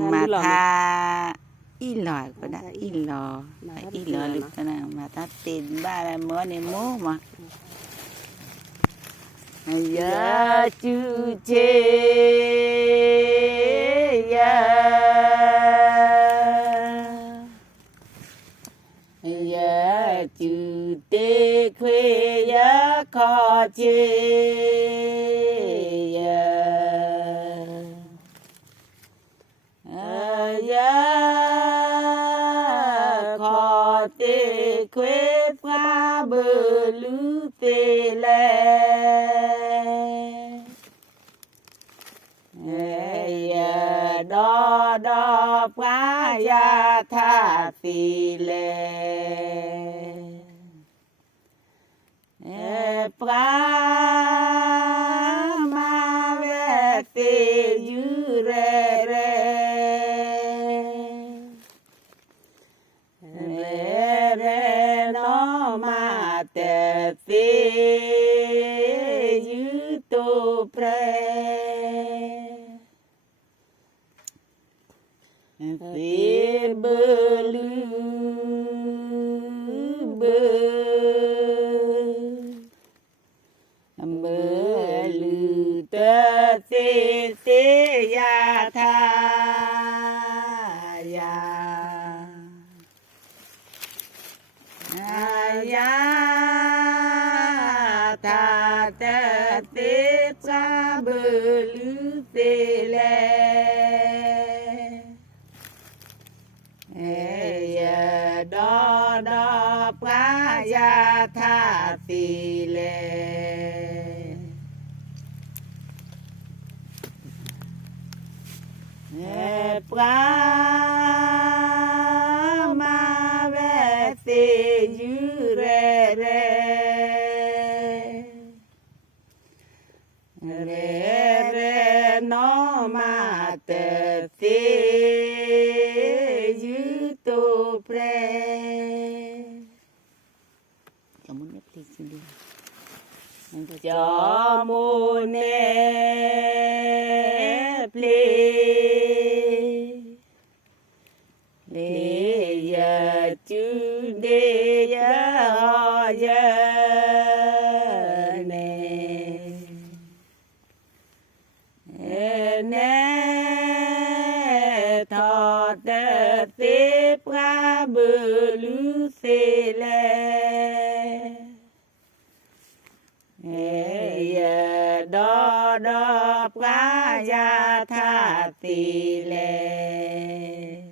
mà tha ít lò có đã ít lò được cái nào mà ta tiền ba là mớ này mố mà giờ chú chê giờ chú tê khuê giờ khó chê khó tê khuê phá bờ lứ tê lê đo đo phá ya tha phi lê phá ma ve tê yu re re no ma te phi yu tu pre phi bơ lư bơ lư tơ tê tê ya tha ya tha tê tê cha bơ lư tê lê đo đo phá ya tha phi lê phá ma ve tê yu re re no ma te tê yu tu pre cho mô nê ple lê ya chu đê ya ho ya nê nê thọ tê tê phá bơ lư xê lê đo đo phá ya tha tì lê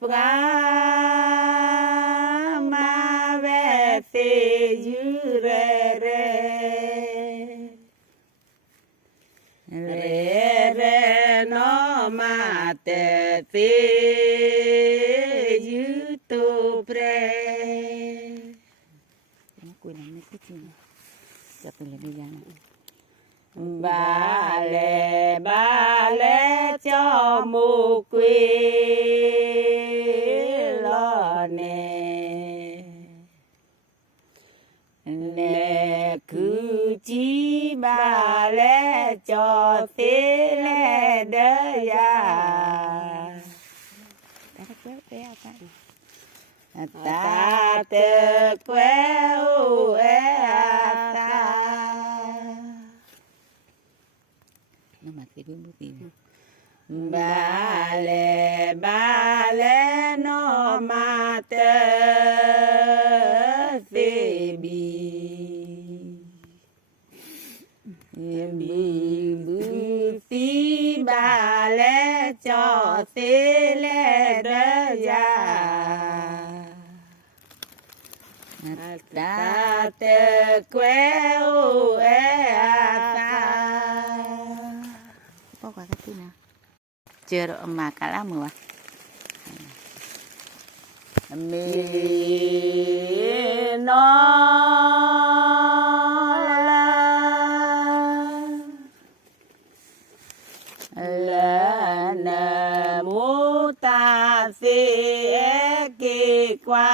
phá ma ve tê yu re re no ma te tê yu tu pre ba lê cho mù quê lo nè nè cứ chi ba lê cho thế lê đỡ ya ta te quê u e ta nó mà cái bước gì ba lê nó mà te bi bư tí ba lê cho thế lê đỡ ya ta te quê u e ta có quả cái nào chưa được mà cả lá mùa mi nó là nè mu ta si ki qua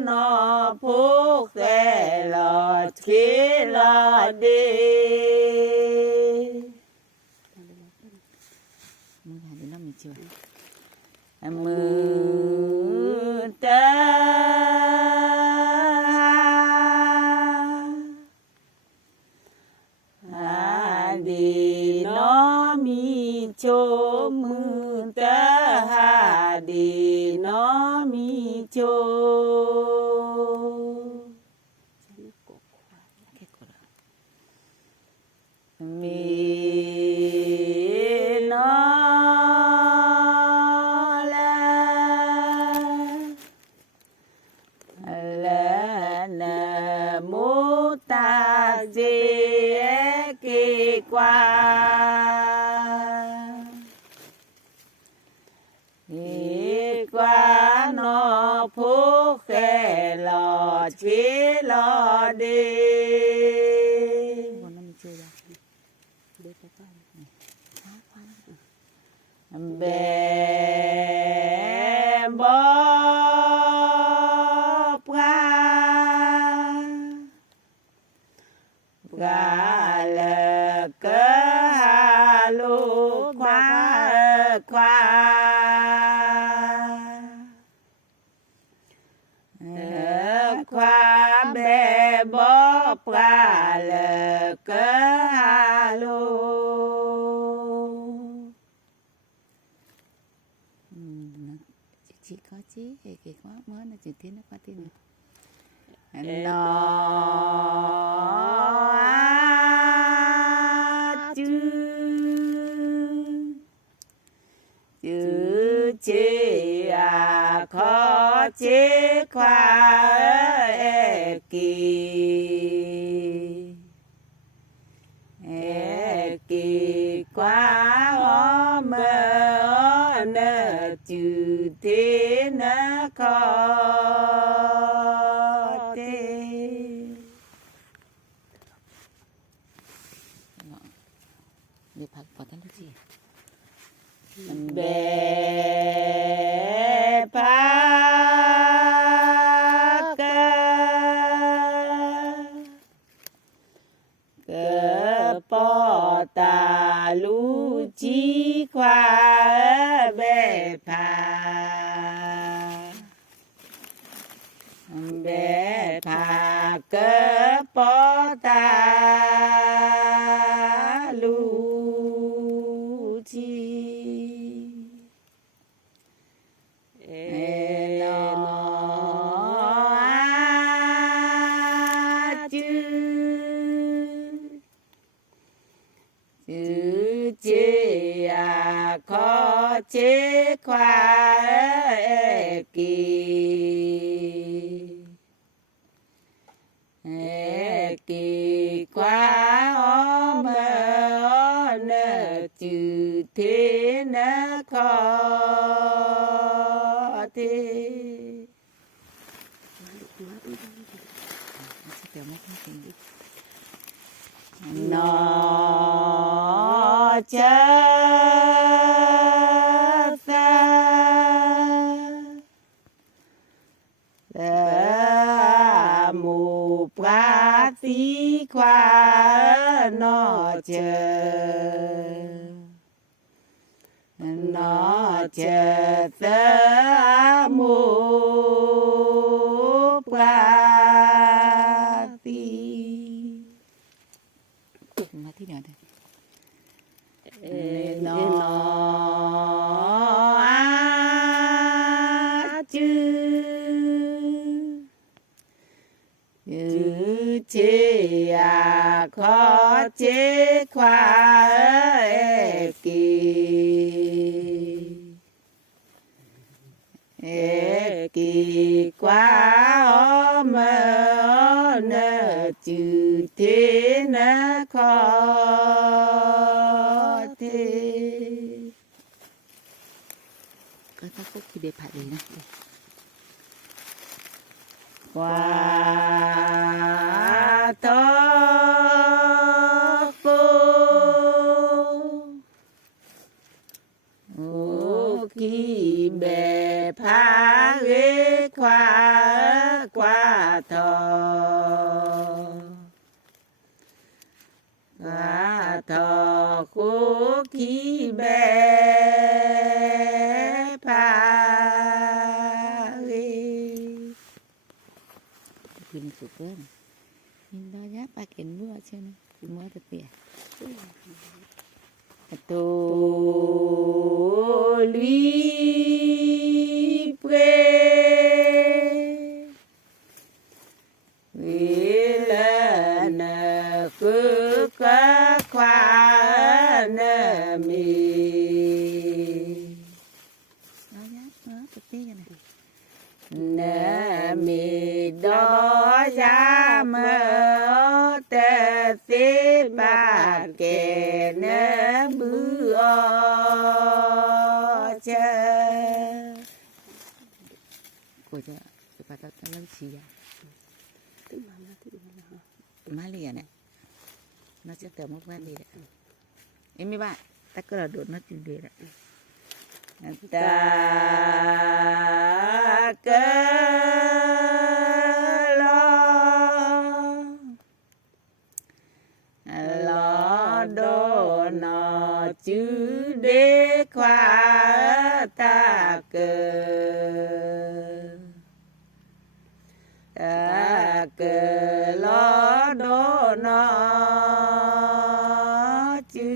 nó phúc sẽ lo ดีน้อมีโชมือตาหาดีน้อมีโชมีน้อละละนะโมตาเจเกกวาเอกวานอผู้แค่หล่อชีหล่อดีแบบปลาเลกหาลูกควาควาควาแบบปลาเลกหาลูchị có chị cái quá mới là chữ tiếng nó qua tiếng này nó chữ chữ chị à khó chế khoa kỳ quá mơ nợ chữ thế nó khó thế để phát bỏ tên gì bé phát cơ bỏ ta lũ chi khoa bé phá cơ bỏ ta lũ chi chữ chế à khó chế khoa kỳ quá mơ nợ chữ thế nó khó thế nó chớ xa mù pra tí khoa nó chờ xa mù pra tí nói tí nữa thôi nó chữ chế à khó chế khoa kỳ quá mơ nợ chữ thế nó khó thế có ta có khi để phải đi nè qua to cô khi bè phá ghế qua thọ khô khi bè phá ghếขึ้นสุดเกินนี่เราอยากปลาเข็นบัวใช่ไหม múa tập bìa tô lui pre vì là nợ cứ có khoa nợ mi đó nhá đó tập bìa này nợ mi đó giá mơ tê xí bà kê nợ bữa chơ của chợ bà ta lâu xì à má liền này nó sẽ tờ một quan đi đấy em mấy bạn ta cứ là đột nó chừng đi đấy ta cơ lo đồ nó chữ đế khoa ta cơ lo đồ nó chữ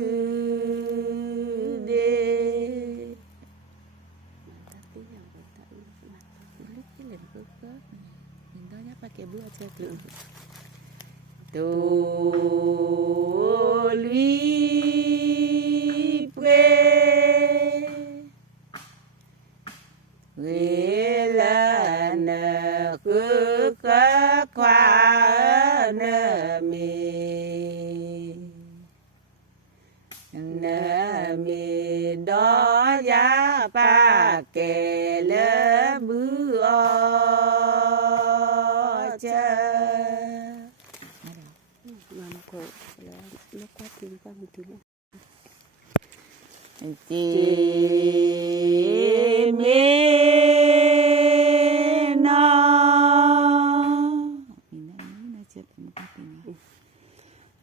đế lúc cái lần cơ cơ nhìn đó nhá ba cái bữa chơi tự tu lui pre vì là nợ cứ có khoa nợ mi đó giá ba kê lỡ bữa chơ nó quá tiếng qua một tiếng chị mê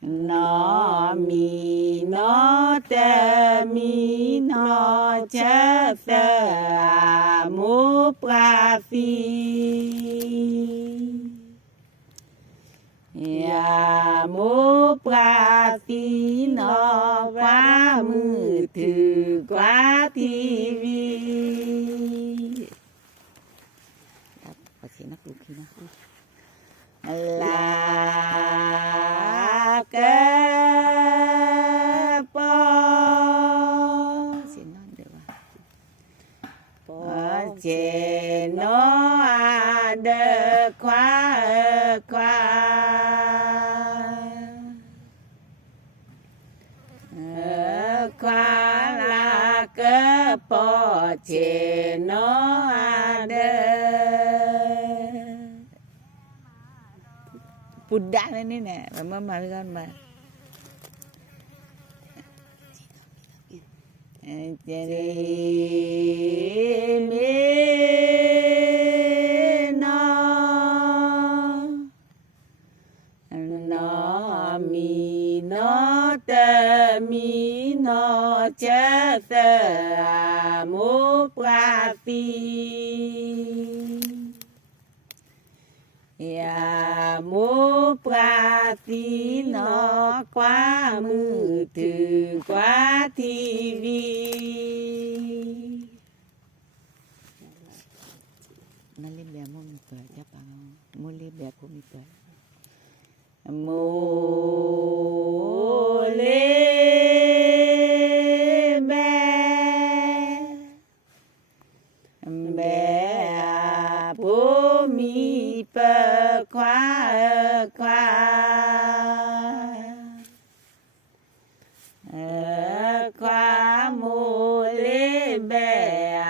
nó mi nó tê mi nó chớ tê mô pra phi ya mô pra phi nó quá mư thư quá thi vi có thể nó đủ khi nào là cái po xin nói được à chè nó được quá là cái po chè nó được Buddha này nè, mà con mà. Jadi nó mi nó tê mi nó chớ tê mô pra phi ya mô pra tí nó quá mư từ quá thi vi nó lên bè mô mi bè chắc bằng mô lên bè của mi bè mô lên bè bố mi bơ khoa mô lê bè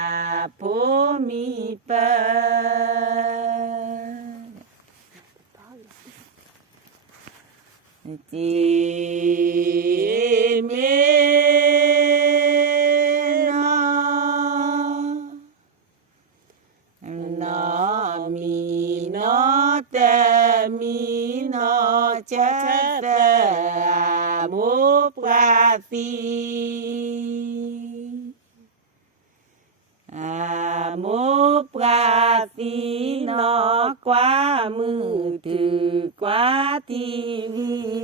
bố mi bơ chị mê nó mi nó tê mi nó chớ tê mô pra phi mô pra phi nó quá mư từ quá thi vi